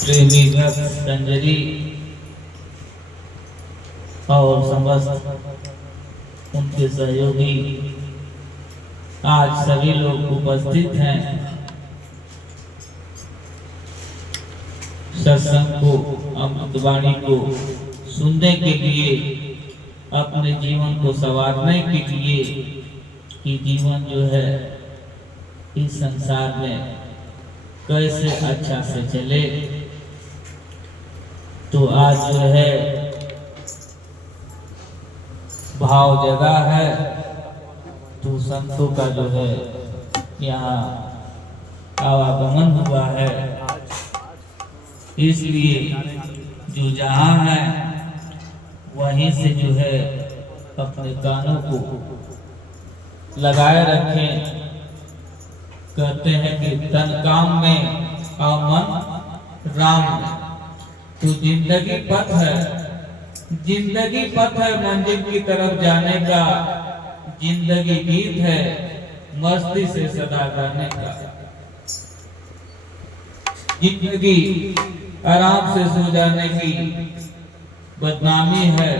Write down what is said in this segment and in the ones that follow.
प्रेमी भक्त संजरी और समस्त उनके सहयोगी आज सभी लोग उपस्थित हैं। सत्संग को, अमृतवाणी को सुनने के लिए, अपने जीवन को संवारने के लिए कि जीवन जो है इस संसार में कैसे अच्छा से चले। तो आज जो है भाव जगा है, तो संतों का जो है यहाँ आवागमन हुआ है। इसलिए जो जहाँ है वहीं से जो है अपने कानों को लगाए रखें। कहते हैं कि तन काम में और मन राम में। तो जिंदगी पथ है, जिंदगी पथ है मंजिल की तरफ जाने का। जिंदगी गीत है मस्ती से सदा गाने का। जिंदगी आराम से सो जाने की बदनामी है।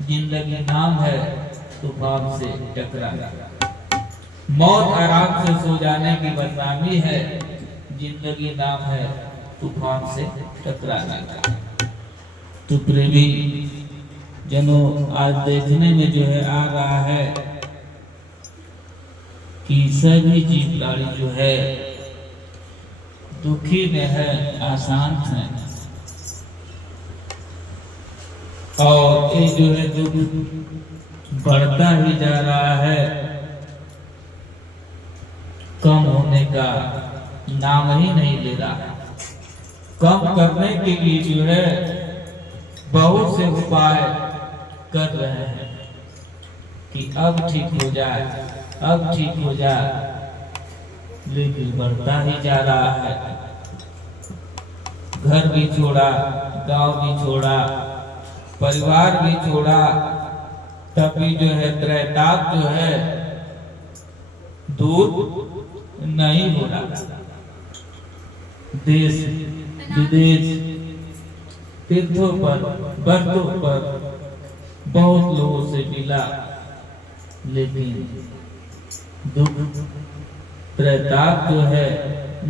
जिंदगी नाम है तूफान से टकराना। मौत आराम से सो जाने की बदनामी है। जिंदगी नाम है तूफान से टकराना का। तो प्रेमी जनों, आज देखने में जो है आ रहा है कि सभी जीव प्राणी जो है दुखी में है, अशांत है। और ये जो है दुख बढ़ता ही जा रहा है, कम होने का नाम ही नहीं ले रहा। कम करने के लिए जो है बहुत से उपाय कर रहे हैं कि अब ठीक हो जाए, अब ठीक हो जाए, लेकिन बढ़ता ही जा रहा है। घर भी छोड़ा, गांव भी छोड़ा, परिवार भी छोड़ा, तभी जो है त्रैताप जो है दूर नहीं हो रहा। देश विदेश तीर्थों पर, व्रतों पर बहुत लोगों से मिला, लेकिन दुख त्रैताप जो है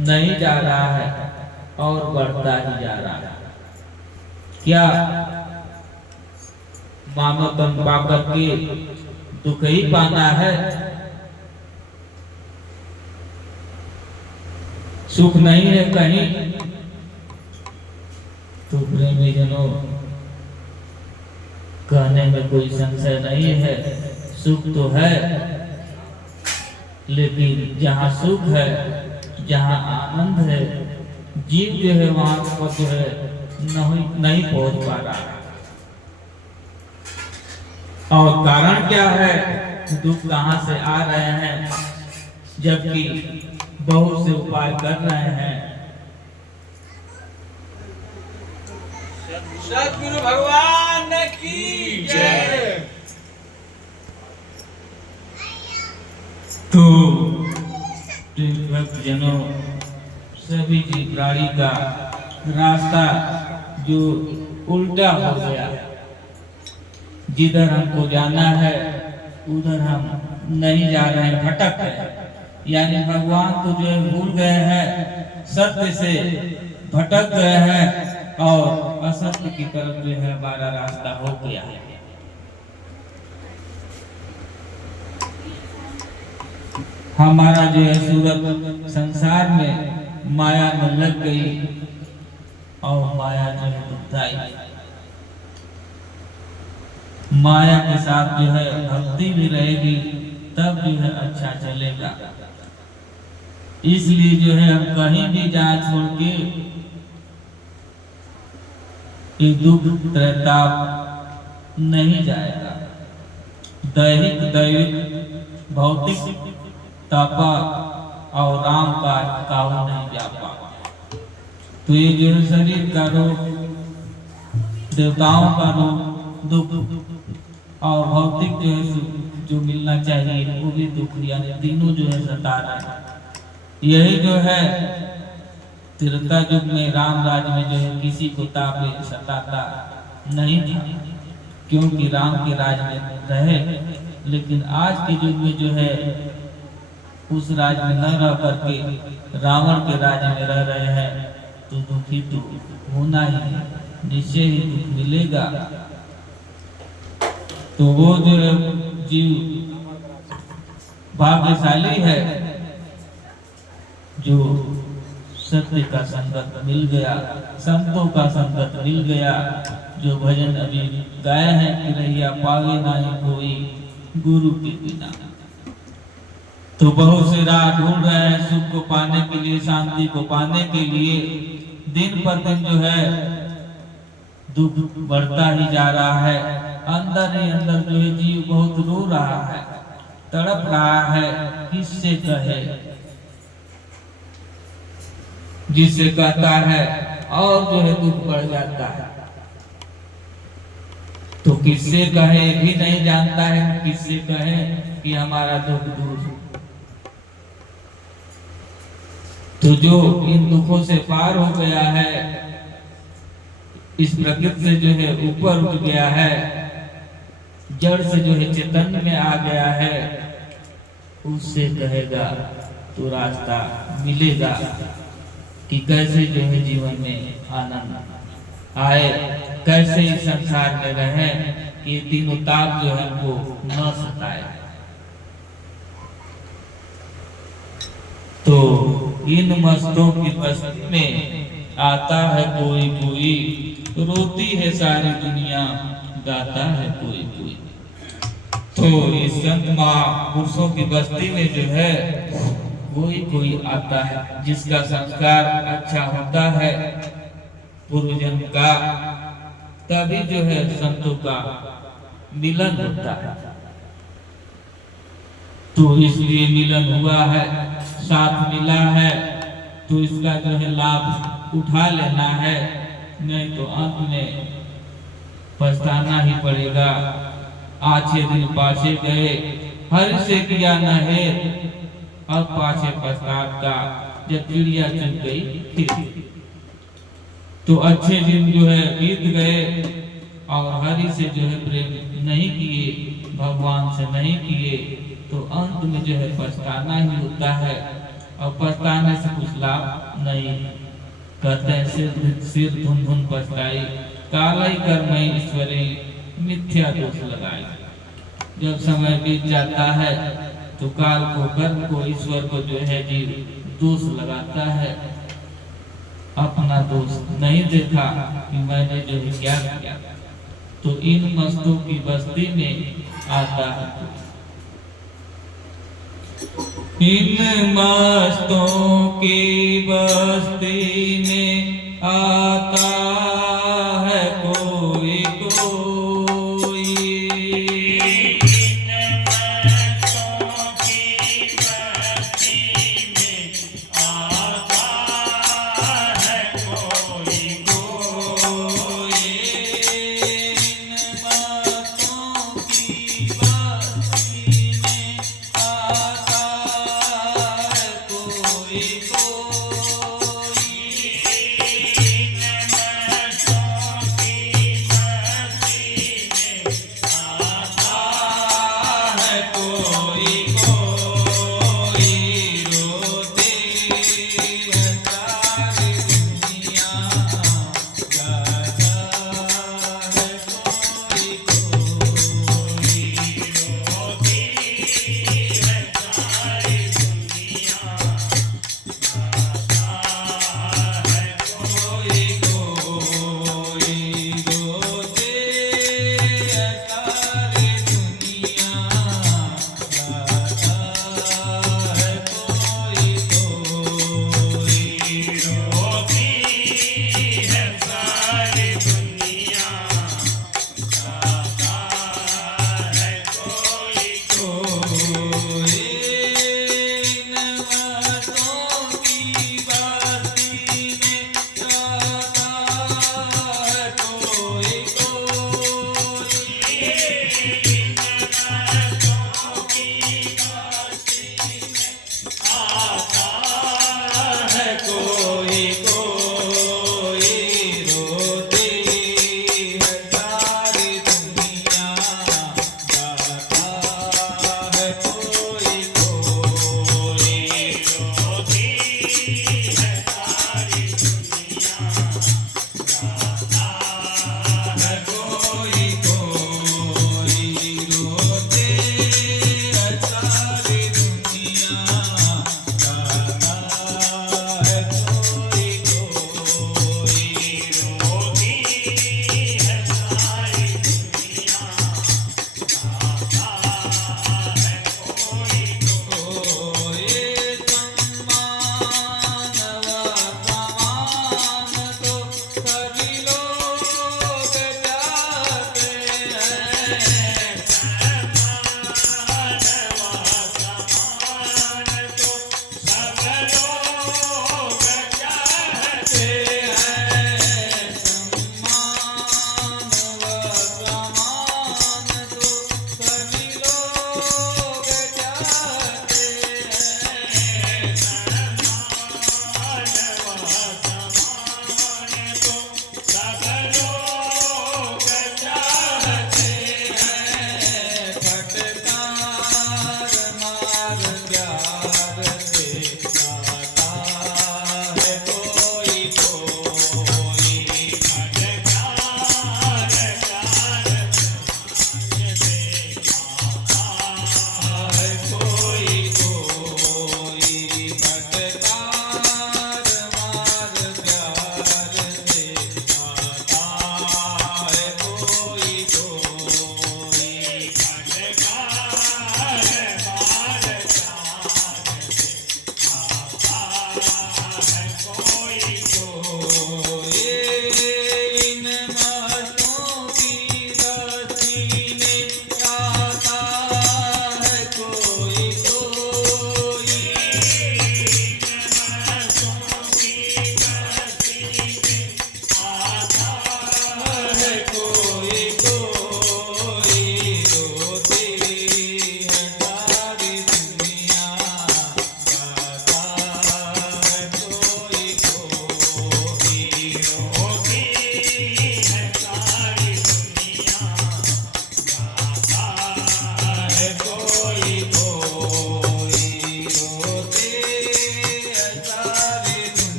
नहीं जा रहा है और बढ़ता ही जा रहा है। क्या मानो तन पाकर के दुख ही पाना है, सुख नहीं है कहीं। तो प्रेमी जनों, कहने में कोई संशय नहीं है, सुख तो है, लेकिन जहाँ सुख है, जहाँ आनंद है, जीव जो है वहां पर जो है नहीं पहुंच पा रहा। और कारण क्या है? दुख कहाँ से आ रहे हैं, जबकि बहुत से उपाय कर रहे हैं। सद्गुरु भगवान की जय। तो जनों, सभी जीव प्राणी का रास्ता जो उल्टा हो गया, जिधर हमको जाना है उधर हम नहीं जा रहे हैं, भटक गए। यानी भगवान को जो है भूल गए हैं, सत्य से भटक गए हैं और असत्य की तरफ जो है हमारा रास्ता हो गया है। हमारा जो है सूरत संसार में माया में लग गई और माया जो है दुखदाई। माया के साथ जो है भक्ति भी रहेगी, तब जो है अच्छा चलेगा। इसलिए जो है हम कहीं भी जा छोड़ के ये दुख त्रैताप नहीं जाएगा। दैहिक दैविक भौतिक तापा और राम का काबू नहीं जा पा। तो ये जो है शरीर का रोग, देवताओं का रोग, दुख और भौतिक जो है जो मिलना चाहिए वो भी दुख, यानी तीनों जो है सता रहे हैं। यही जो है त्रेता युग में राम राज में जो है किसी को ताप सताता नहीं था, क्योंकि राम के राज में रहे। लेकिन आज के युग में जो है उस राज में न रह करके रावण के राज में रह रहे हैं, तो दुखी तो होना ही है, निश्चय ही दुख मिलेगा। तो वो जो है जीव भाग्यशाली है जो सत्य का संगत मिल गया, संतों का संगत मिल गया। जो भजन अभी गाए हैं कि रैया पावे नहीं कोई गुरु के बिना। तो बहुत से राह ढूंढ रहे हैं सुख को पाने के लिए, शांति को पाने के लिए। दिन पर दिन जो है दुख बढ़ता ही जा रहा है। अंदर ही अंदर जो है जीव बहुत रो रहा है, तड़प रहा है। किससे कहे, जिससे कहता है और जो है दुख बढ़ जाता है। तो किससे कहे भी नहीं जानता है, किससे कहे कि हमारा दुख दूर हो। तो जो इन दुखों से पार हो गया है, इस प्रकृति से जो है ऊपर उठ गया है, जड़ से जो है चैतन्य में आ गया है, उससे कहेगा तो रास्ता मिलेगा कि कैसे जो है जीवन में आनंद आए, कैसे इस संसार में रहे कि तीनों ताप जो है वो न सताए। तो इन मस्तों की बस्ती में आता है कोई कोई, रोती है सारी दुनिया, गाता है कोई कोई। तो इस संत महापुरुषों की बस्ती में जो है कोई कोई आता है, जिसका संस्कार अच्छा होता है पूर्व जन्म का, तभी जो है संतों का मिलन होता है। तो इसलिए मिलन हुआ है, साथ मिला है, तो इसका जो है लाभ उठा लेना है, नहीं तो अंत में पछताना ही पड़ेगा। आछे दिन पाछे गए, हर से किया न है, अब पाछे पछतात का, जब चिड़िया चुग गई फिर। तो अच्छे दिन जो है बीत गए और हरि से जो है प्रेम नहीं किए, भगवान से नहीं किए, तो अंत में जो है पछताना ही होता है। और पछताने से कुछ लाभ नहीं। कहते हैं सिर धुन धुन पछताई, कालई कर्मई ईश्वरी, मिथ्या दोष लगाई। जब समय बीत जाता है तो काल को, कर्म को, ईश्वर को जो है जीव दोष लगाता है, अपना दोष नहीं देखा कि मैंने जो है क्या किया। तो इन मस्तों की बस्ती में आता है, इन मस्तों की बस्ती में आता है कोई कोई, इन मस्तों की बस्ती में आता है कोई कोई, इन मस्तों की बस्ती में आता है कोई कोई, इन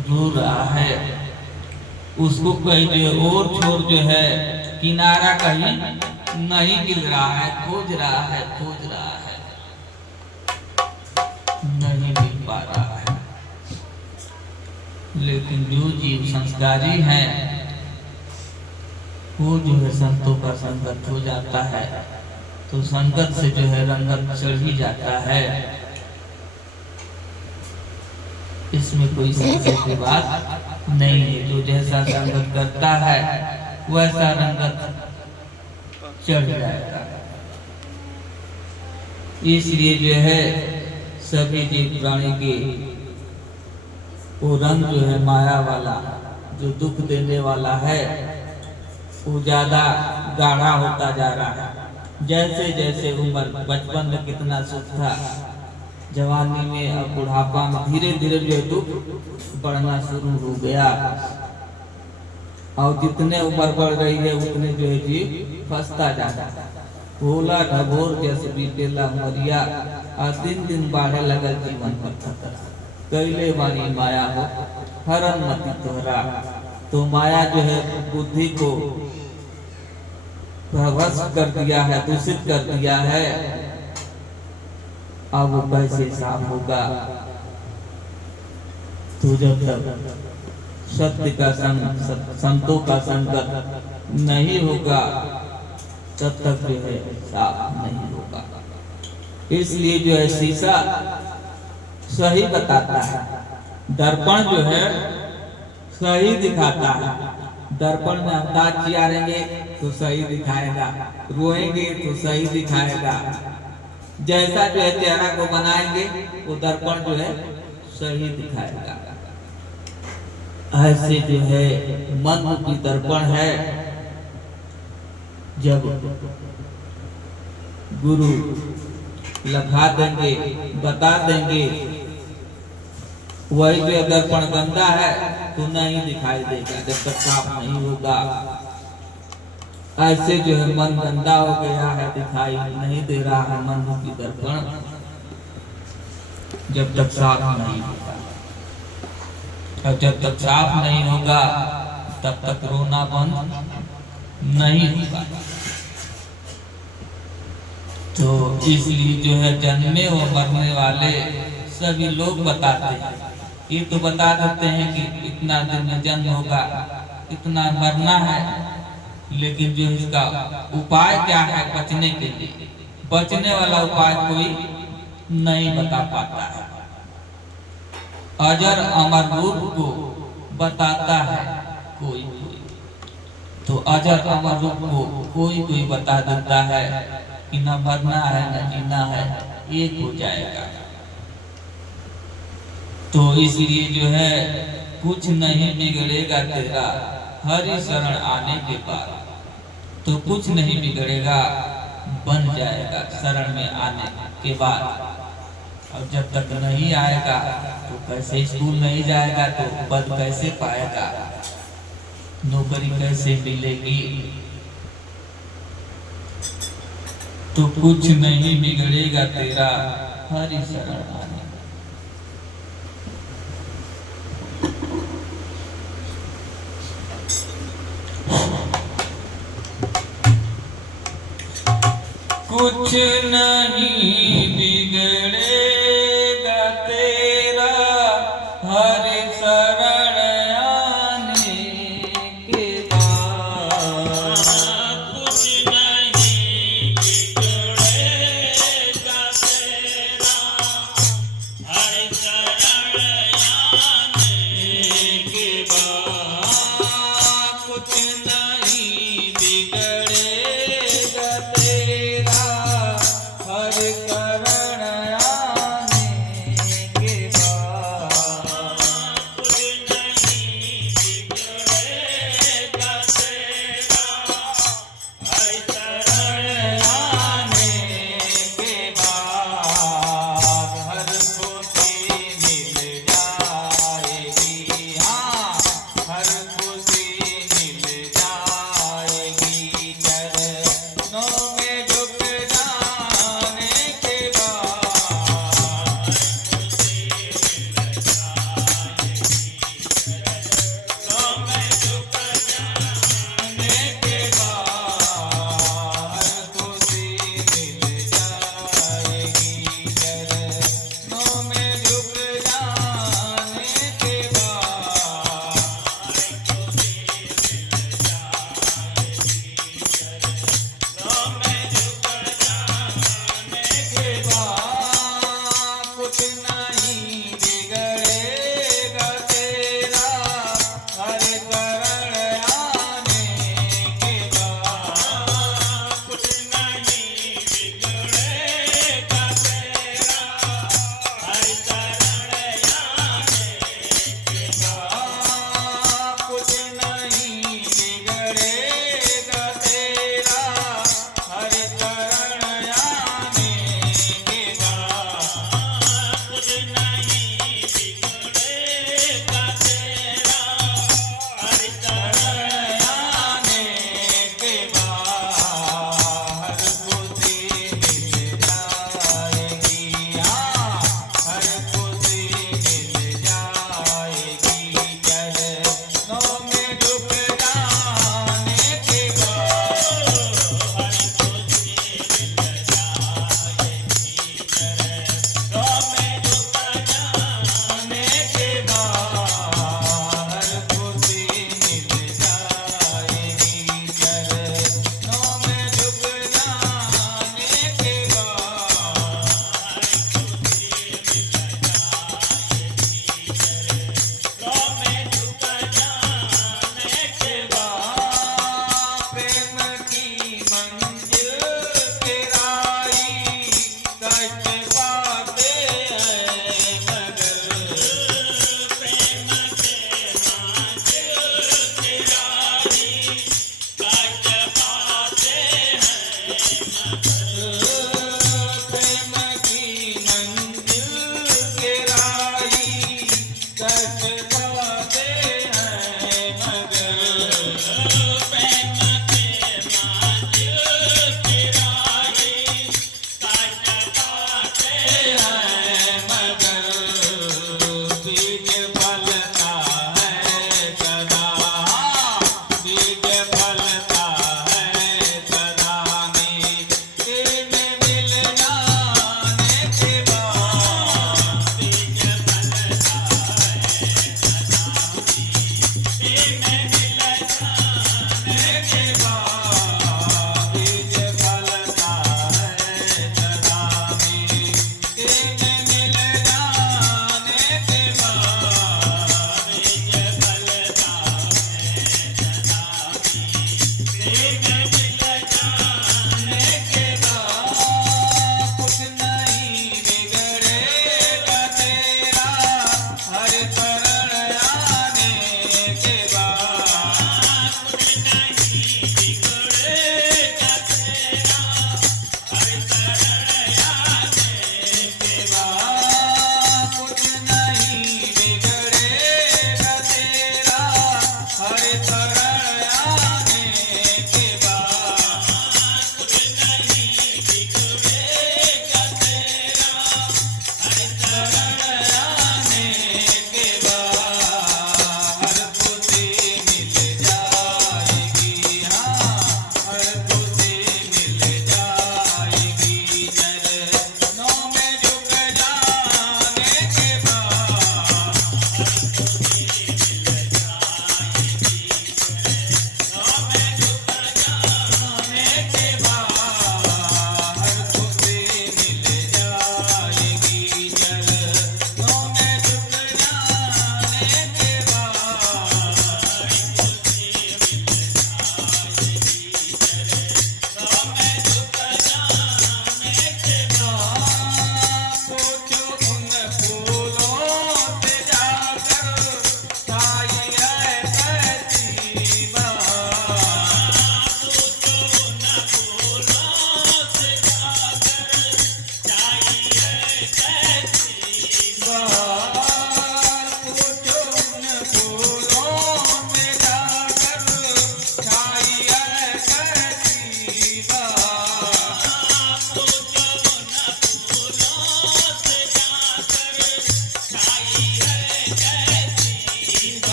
रो रहा है, उसको कहीं जो और छोर जो है किनारा कहीं नहीं मिल रहा है, खोज रहा है, खोज रहा है, नहीं मिल पा रहा है। लेकिन जो जीव संस्कारी है वो जो है संतों का संगत हो जाता है, तो संगत से जो है रंगत चढ़ ही जाता है। इसमें कोई संशय की बात नहीं है। जो जैसा संगत करता है वैसा रंगत चढ़ जाएगा। इसलिए जो है सभी जीव प्राणी के वो रंग जो है माया वाला, जो दुख देने वाला है, वो ज्यादा गाढ़ा होता जा रहा है। जैसे जैसे उम्र, बचपन में कितना सुख था, जवानी में और बुढ़ापा में धीरे धीरे जो दुख बढ़ना शुरू हो गया। और जितने उम्र बढ़ रही है उतने जो है जीव फंसता जाता है। भोला ढबोर जैसे बीतेला उमरिया, और दिन दिन बढ़े लगा जीवन पर खतरा। कैले वाली माया हो हरन मति तोहरा। तो माया जो है बुद्धि को भ्रष्ट कर दिया है, दूषित कर दिया है। अब वो कैसे साफ होगा? तो जब तक सत्य का संग, संतों का संगत नहीं होगा तब तक जो है साफ नहीं होगा। इसलिए जो है शीशा सही बताता है, दर्पण जो है सही दिखाता है। दर्पण में हम दांत चियारेंगे तो सही दिखाएगा, रोएंगे तो सही दिखाएगा। जैसा जो है चेहरा को बनाएंगे वो दर्पण जो है सही दिखाएगा। ऐसे जो है मन की दर्पण है। जब गुरु लखा देंगे, बता देंगे, वही जो दर्पण गंदा है तो नहीं दिखाई देगा जब तक साफ नहीं होगा। ऐसे जो है मन गंदा हो गया है, दिखाई नहीं दे रहा है मन की दर्पण, जब तक साफ नहीं होगा। और जब तक साफ नहीं होगा तब तक रोना बंद नहीं होगा। तो इसलिए जो है जन्मे और मरने वाले सभी लोग बताते हैं, ये तो बता देते हैं कि इतना दिन में जन्म होगा, इतना मरना है, लेकिन जो इसका उपाय क्या है बचने के लिए, बचने वाला उपाय कोई नहीं बता पाता है। अजर अमर रूप को बताता है कोई कोई, तो अजर अमर रूप को कोई कोई बता देता है कि न मरना है न जीना है, एक हो जाएगा। तो इसलिए जो है कुछ नहीं बिगड़ेगा तेरा हरि शरण आने के बाद, तो कुछ नहीं बिगड़ेगा, बन जाएगा शरण में आने के बाद। और जब तक नहीं आएगा तो कैसे स्कूल नहीं जाएगा तो पद कैसे पाएगा, नौकरी कैसे मिलेगी। तो कुछ नहीं बिगड़ेगा तेरा हरि शरण आने। कुछ नहीं बिगड़ेगा तेरा हरि शरण आने के बाद। कुछ नहीं बिगड़ेगा तेरा हरि शरण आने के बाद। कुछ नहीं बिगड़ेगा तेरा हरि शरण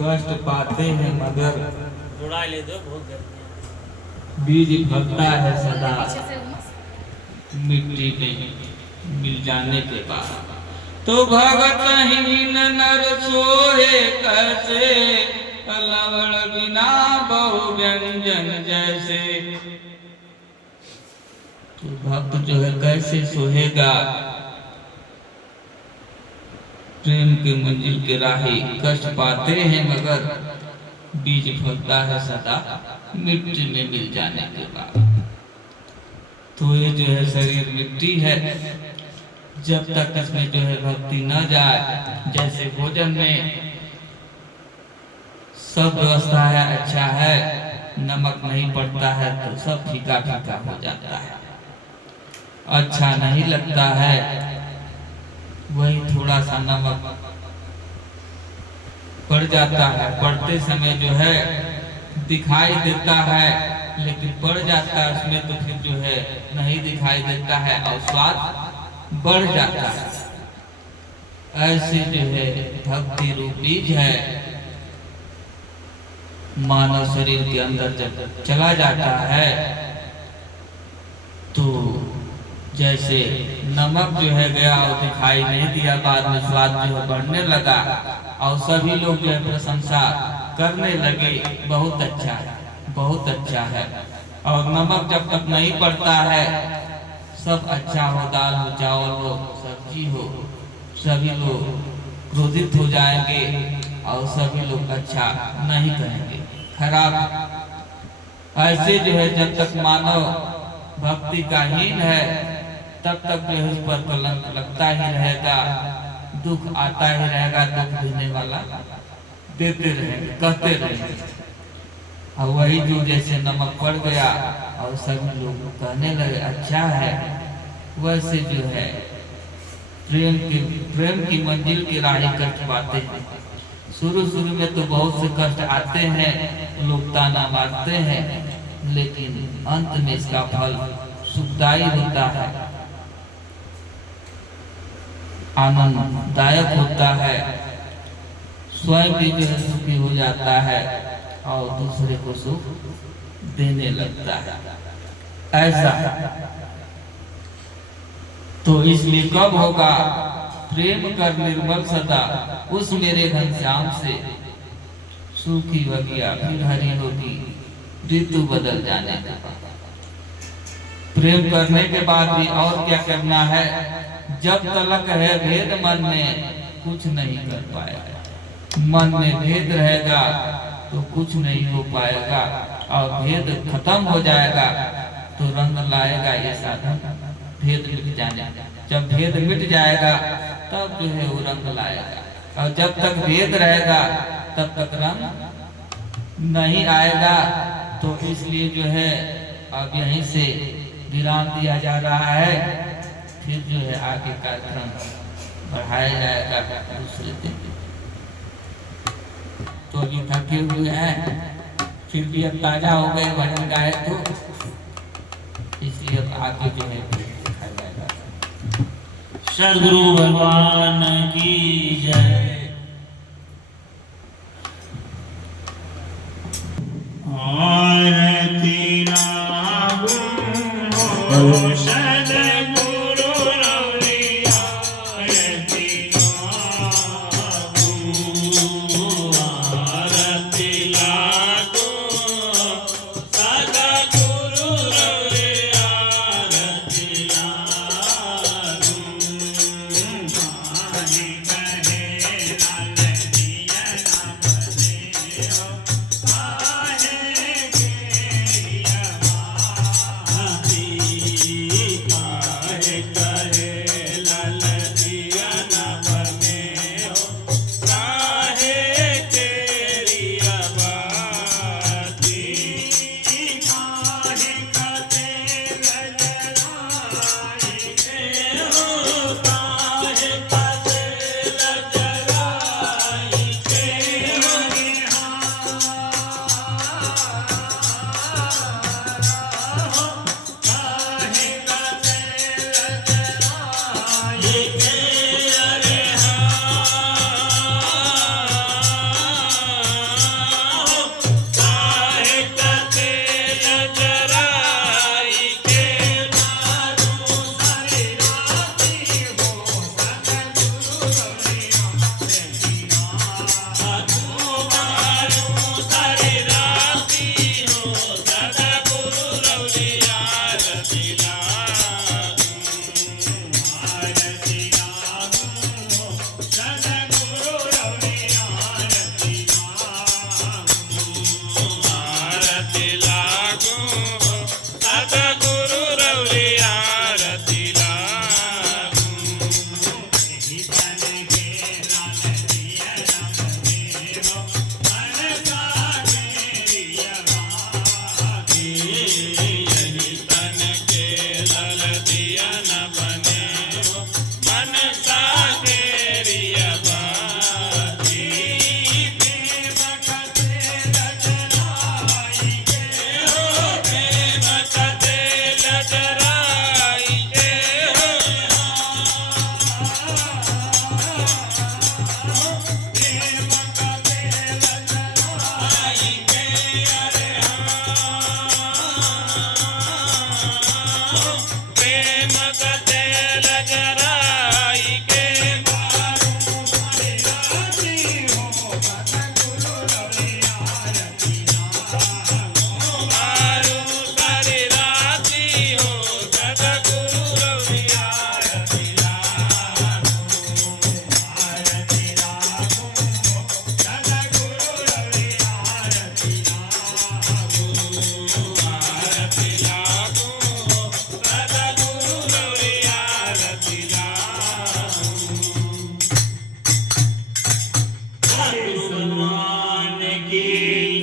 कष्ट पाते हैं मगर जोड़ा ले दो बहुत गर्मी बीज फलता है सदा मिट्टी में मिल जाने के बाद। तो भगत हीन नर सोहे कैसे लवण बिना बहु व्यंजन जैसे। तो भक्त जो है कैसे सोहेगा, प्रेम के मंजिल के राही कष्ट पाते हैं मगर बीज फलता है सदा मिट्टी में मिल जाने के बाद। तो ये जो है शरीर मिट्टी है, जब तक इसमें जो है भक्ति न जाए, जैसे भोजन में सब व्यवस्था है अच्छा है, नमक नहीं पड़ता है तो सब फीका फीका हो जाता है, अच्छा नहीं लगता है। वही थोड़ा सा नमक पड़ जाता है, पड़ते समय जो है दिखाई देता है, लेकिन पड़ जाता है उसमें तो फिर जो है नहीं दिखाई देता है और स्वाद बढ़ जाता है। ऐसे जो है भक्ति रूप बीज है, मानव शरीर के अंदर जब चला जाता है तो जैसे नमक जो है गया और दिखाई नहीं दिया, बाद में स्वाद जो है बढ़ने लगा और सभी लोग जो है प्रशंसा करने लगे, बहुत अच्छा है, बहुत अच्छा है। और नमक जब तक नहीं पड़ता है, सब अच्छा हो, दाल हो, चावल हो, सब्जी हो, सभी लोग क्रोधित हो जाएंगे और सभी लोग अच्छा नहीं कहेंगे, खराब। ऐसे जो है जब तक मानव भक्ति का हीन है तब तक जो है उस पर कलंक लगता ही रहेगा, दुख आता ही रहेगा, दुख देने वाला देते रहेंगे, कहते रहेंगे। और वही जो जैसे नमक पड़ गया और सभी लोग कहने लगे अच्छा है, वैसे जो है प्रेम की मंजिल की राही कष्ट पाते हैं। शुरू में तो बहुत से कष्ट आते हैं, लोग ताना मारते हैं, लेकिन अंत में इसका फल सुखदायी होता है, आनंददायक होता है, स्वयं भी जो है सुखी हो जाता है और दूसरे को सुख देने लगता है। ऐसा तो इसलिए कब होगा प्रेम कर निर्मल सदा उस मेरे घनश्याम से, सूखी बगिया फिर हरी होगी ऋतु बदल जाने के बाद। प्रेम करने के बाद भी और क्या करना है, जब तलक है भेद मन में कुछ नहीं कर पाएगा। मन में भेद रहेगा तो कुछ नहीं हो पाएगा, और भेद खत्म हो जाएगा तो रंग लाएगा ये साधन भेद मिट जाने। जब भेद मिट जाएगा तब जो है वो रंग लाएगा, और जब तक भेद रहेगा तब तक रंग नहीं आएगा। तो इसलिए जो है अब यहीं से विराम दिया जा रहा है, फिर जो है आगे कार्यक्रम बढ़ाया जाएगा दूसरे दिन। तो अभी थके हुए हैं, फिर भी अब ताजा हो गए, भजन गाए तो इसलिए अब आगे जो है दिखाया जाएगा। सद्गुरु भगवान की जय। आरती लागू हो सद्गुरु रवैया, आरती लागू, आरती लागू सद्गुरु रवैया, आरती लागू। कहे लाल दिया ना बने हो,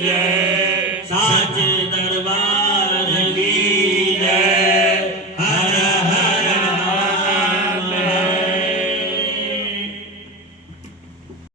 जय